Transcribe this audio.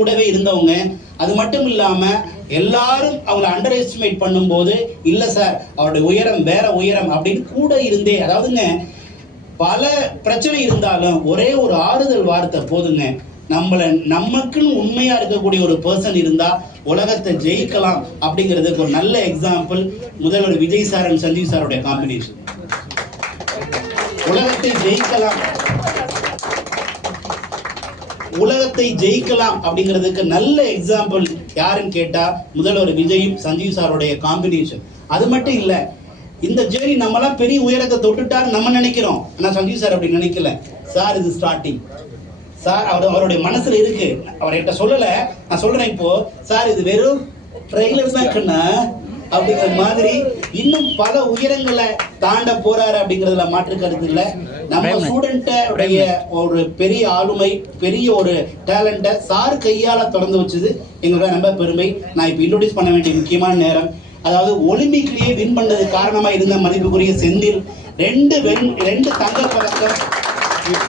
கூடவே இருந்தவங்க. அது மட்டும் இல்லாம எல்லாரும் அவங்களை அண்டர் எஸ்டிமேட் பண்ணும்போது இல்ல சார் அவருடைய உயரம் வேற உயரம் அப்படின்னு கூட இருந்தே, அதாவதுங்க பல பிரச்சனை இருந்தாலும் ஒரே ஒரு ஆறுதல் வார்த்தை போதுங்க. நமக்குன்னு உண்மையா இருக்கக்கூடிய ஒரு பர்சன் இருந்தா உலகத்தை ஜெயிக்கலாம் அப்படிங்கிறதுக்கு ஒரு நல்ல எக்ஸாம்பிள் முதல்வர் விஜய் சார் அண்ட் சஞ்சீவ் சாருடைய காம்பினேஷன். உலகத்தை ஜெயிக்கலாம் அப்படிங்கிறதுக்கு நல்ல எக்ஸாம்பிள் யாருன்னு கேட்டா முதல்வர் விஜயும் சஞ்சீவ் சாருடைய காம்பினேஷன். அது மட்டும் இல்ல, இந்த ஜேர்னி நம்மளாம் பெரிய உயரத்தை தொட்டுட்டார் நம்ம நினைக்கிறோம். ஆனா சஞ்சீவ் சார் அப்படி நினைக்கல. சார் இது ஸ்டார்டிங். சார் அவருடைய மனசுல இருக்கு, அவர்கிட்ட சொல்லல, நான் சொல்றேன் இப்போ. சார் இது வெறும் ட்ரெய்லர் தான் அப்படிங்கிற மாதிரி இன்னும் பல உயரங்களை தாண்ட போறாரு அப்படிங்கிறதுல மாற்று கருத்து இல்லை. நம்ம ஸ்டூடெண்ட ஒரு பெரிய ஆளுமை, பெரிய ஒரு டேலண்ட சார் கையால திறந்து வச்சது எங்களுக்கு ரொம்ப பெருமை. நான் இப்ப இன்ட்ரோடியூஸ் பண்ண வேண்டிய முக்கியமான நேரம், அதாவது ஒலிம்பிக்லயே வின் பண்ணது காரணமா இருந்த மதிப்புக்குரிய செந்தில் 2 தங்கப் பதக்கம்